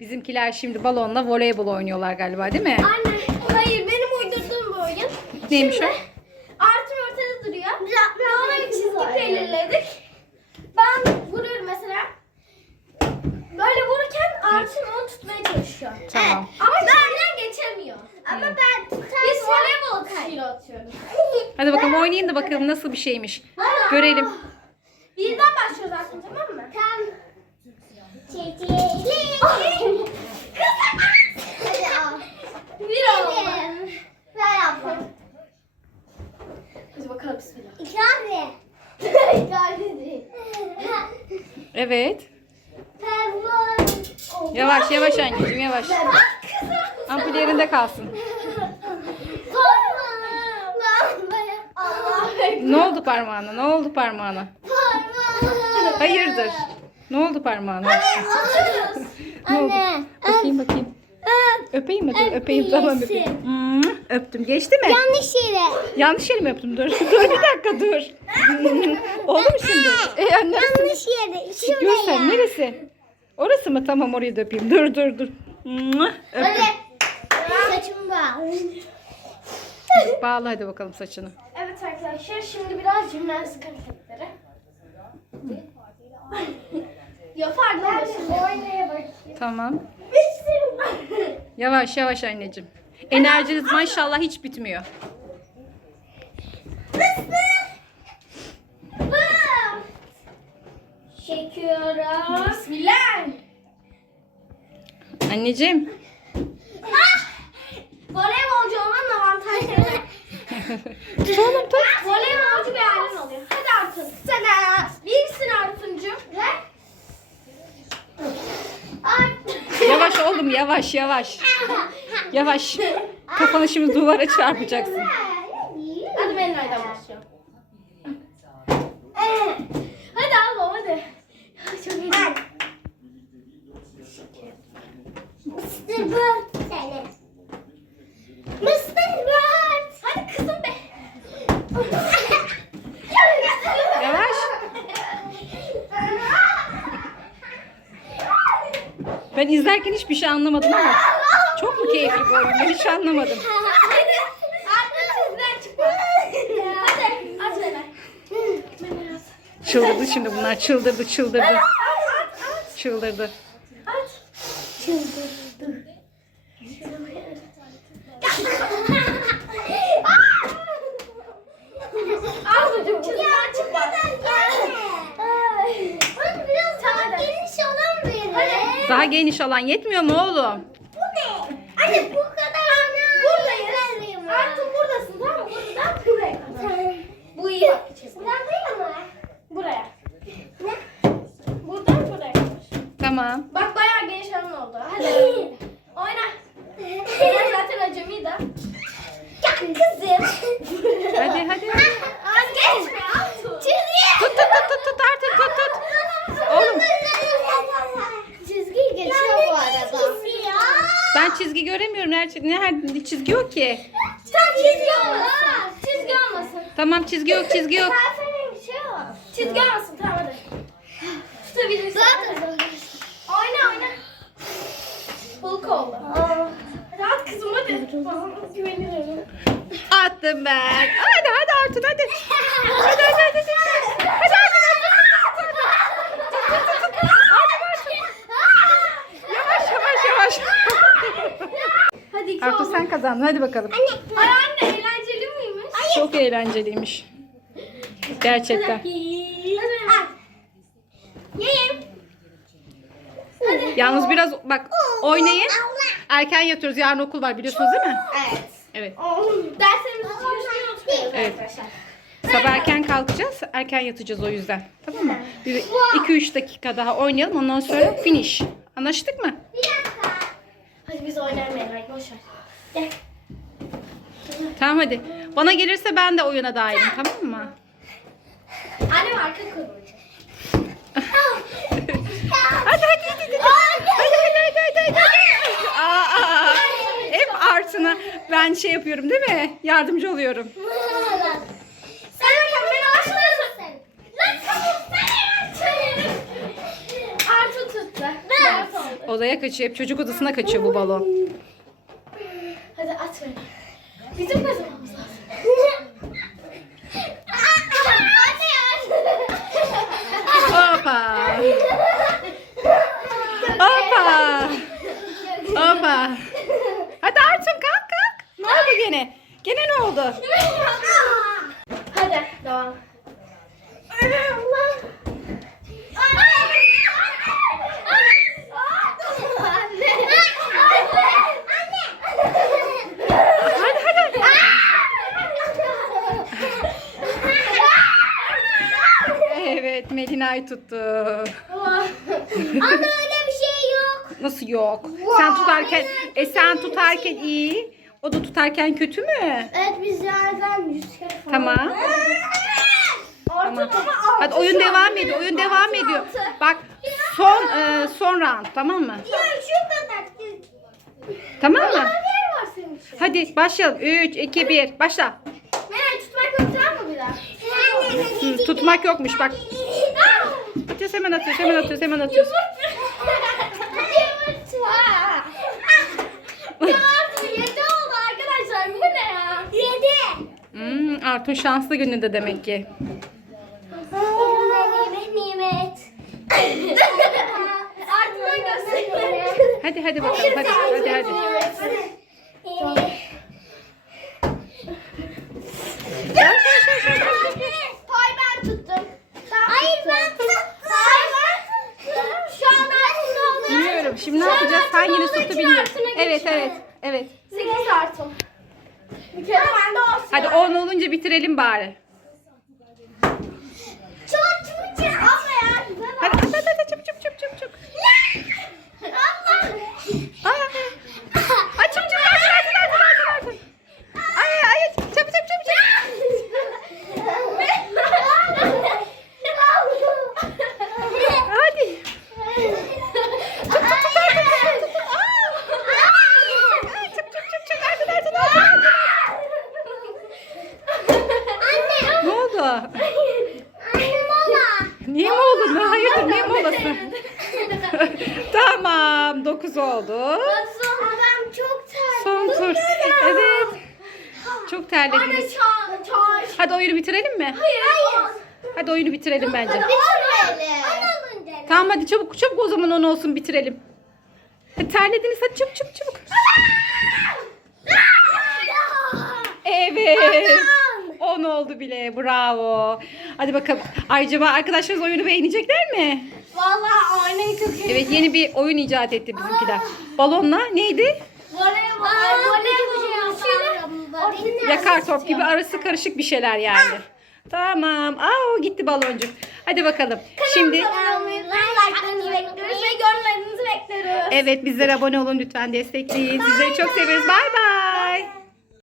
Bizimkiler şimdi balonla voleybol oynuyorlar galiba değil mi? Anne, hayır benim uydurduğum bir oyun. Neymiş Şimdi, o? Artım ortada duruyor. Ona bir çizgi belirledik. Ben vuruyorum mesela. Böyle vururken artım onu tutmaya çalışıyor. Tamam. Ama içinden geçemiyor. Ama ben Biz voleybol kuşuyla atıyoruz. Hadi bakalım oynayın da bakalım nasıl bir şeymiş. Görelim. Birden başlıyoruz aslında tamam mı? Tamam. Bir oldu. Ver abla. Hadi bakalım bismillah. İkram Evet. Yavaş yavaş anneciğim yavaş. Ampul yerinde kalsın. Ne oldu parmağına? Ne oldu parmağına? Hayırdır? Ne oldu parmağına? Ne oldu? Anne. Bakayım bakayım. Öpeyim mi? Öpeyim tamam öpeyim. Öptüm. Geçti mi? Yanlış yere. Yanlış yeri mi öptüm? Dur. Dur bir dakika dur. Oldu mu şimdi? E, anne, Yanlış yere. Şuraya. neresi? Orası mı? Tamam orayı da öpeyim. Dur dur dur. Öptüm. Saçımı bağ. Bağla hadi bakalım saçını. Evet arkadaşlar şimdi biraz jimnastik hareketleri. Da şimdi oynaya bakayım. Tamam. Yavaş yavaş anneciğim. Enerjiniz maşallah hiç bitmiyor. Çekiyorum. Bismillah. Anneciğim. Voleybolcu olmanın avantajları. Tut oğlum tut. Voleybolcu bir ailen oluyor. Hadi Artun. Sen Bilsin Artuncu. Yavaş oğlum yavaş yavaş. Yavaş. Kafanı şimdi duvara çarpacaksın. Hadi benim nereden başlıyor? Hadi ablam hadi. Çok iyi. Mr. Bird seni. Mr. Bird. Hadi kızım be. Yavaş. Ben izlerken hiçbir şey anlamadım ama mu keyifli bu oyun? Ben hiç anlamadım. Çıldırdı şimdi bunlar. Çıldırdı çıldırdı. At at at. Çıldırdı. Hadi. Daha geniş alan yetmiyor mu oğlum? Bu ne? Anne bu kadar ana. Buradayız. Artun buradasın tamam mı? Buradan buraya kadar. Bu iyi. Buradan buraya mı? Buraya. Buradan buraya kadar. Tamam. Bak bayağı geniş alan oldu. Hadi. Oyna. Ben zaten acemi de. Ya kızım. Hadi hadi. Az geçme Artun. Çizgi. Tut tut tut tut tut artık tut tut. Oğlum. Çizgi geçiyor bu arada. Çizgi göremiyorum. Her, nerede çizgi yok ki. Tam çizgi olmasın. Çizgi olmasın. Tamam çizgi yok çizgi yok. Çizgi olmasın tamam hadi. Tutabilirsin. Oyna oyna. Hulk oldu. Hadi at kızım hadi. Güvenirim. Attım ben. Hadi hadi Artun. Hadi hadi hadi. Hadi hadi hadi. Yavaş yavaş yavaş. Hadi iki Artun oldu. sen kazandın hadi bakalım. Ay anne eğlenceli miymiş? Çok eğlenceliymiş. Gerçekten. Yiyeyim. Yalnız biraz bak oynayın. Erken yatıyoruz. Yarın okul var biliyorsunuz değil mi? Evet. Evet. Derslerimizi Evet. arkadaşlar. Sabah erken kalkacağız. Erken yatacağız o yüzden. Tamam mı? Bir 2-3 dakika daha oynayalım. Ondan sonra finish. Anlaştık mı? Hadi biz oynamayalım. Hadi boş ver. Gel. Tamam hadi. Bana gelirse ben de oyuna dahilim. Tamam mı? Annem arka kurulacak. Hadi hadi hadi. Hadi hadi hadi hadi. hadi. Aa, aa. Hep artına ben şey yapıyorum değil mi? Yardımcı oluyorum. Odaya kaçıyor. Hep çocuk odasına kaçıyor bu balon. Bizim kazanmamız lazım. Hoppa. Hoppa. Hoppa. Hadi Arçın kalk kalk. Ne oldu gene? Gene ne oldu? Melina'yı tuttu. Ama öyle bir şey yok. Nasıl yok? Sen tutarken e sen tutarken iyi. O da tutarken kötü mü? Evet biz yerden yüz kere falan. Tamam. Tamam. ama Hadi oyun devam ediyor. Oyun devam ediyor. Bak son e, son round tamam mı? Ya şu kadar. Tamam mı? Yer var senin için. Hadi başlayalım. 3 2 1 başla. Meral tutmak yok tamam mı bir daha? Hı, tutmak yokmuş bak. Atıyoruz hemen atıyoruz hemen atıyoruz hemen atıyoruz. Ya artık yedi oldu arkadaşlar. Bu ne ya? Yedi. Hmm, Artun şanslı gününde demek ki. Nimet nimet. Gösterelim. Hadi hadi bakalım hadi hadi hadi. Pay ben tuttum. Sen Hayır tuttun. ben tuttum. Pay ben tuttum. Şu an altında oldu. Bilmiyorum şimdi ne Şu an yapacağız? İçin bilmiyorum. Evet evet evet. Sekiz artım. Bir kere bende olsun. Hadi 10 olunca bitirelim bari. Çok çok. Abla ya. Hadi hadi hadi, çabuk çabuk çabuk çabuk. çabuk. Allah. Aa. Ay çabuk çabuk Artun Artun Artun Artun Artun. Ay ay ay çabuk çabuk çabuk çabuk. Hadi. Tut tut tut Artun tut tut tut. Aa. Ay çabuk çabuk çabuk çabuk Artun Artun Artun Artun. Ne oldu? Anne mola. Niye mi oldu? Ne? Hayırdır ne molası? tamam 9 oldu. Adam çok terli. Son tur. Evet. Çok Anne terlediniz. çağır. Çağır. Hadi oyunu bitirelim mi? Hayır. Hayır. Hadi oyunu bitirelim bence. Bitirelim. Tamam hadi çabuk çabuk o zaman onu olsun bitirelim. Hadi terlediniz hadi çabuk çabuk çabuk. Evet. 10 oldu bile. Bravo. Hadi bakalım. Acaba arkadaşlarınız oyunu beğenecekler mi? Vallahi aynayı çok iyi. Evet yeni bir oyun icat etti bizimkiler. Balonla neydi? Voleybol. Voleybol. Yakar top gibi arası karışık bir şeyler yani. Tamam. Aa o gitti baloncuk. Hadi bakalım. Şimdi Like'larınızı bekliyoruz ve yorumlarınızı bekliyoruz. evet bizlere abone olun lütfen destekleyin. Sizleri çok seviyoruz. Bay bay.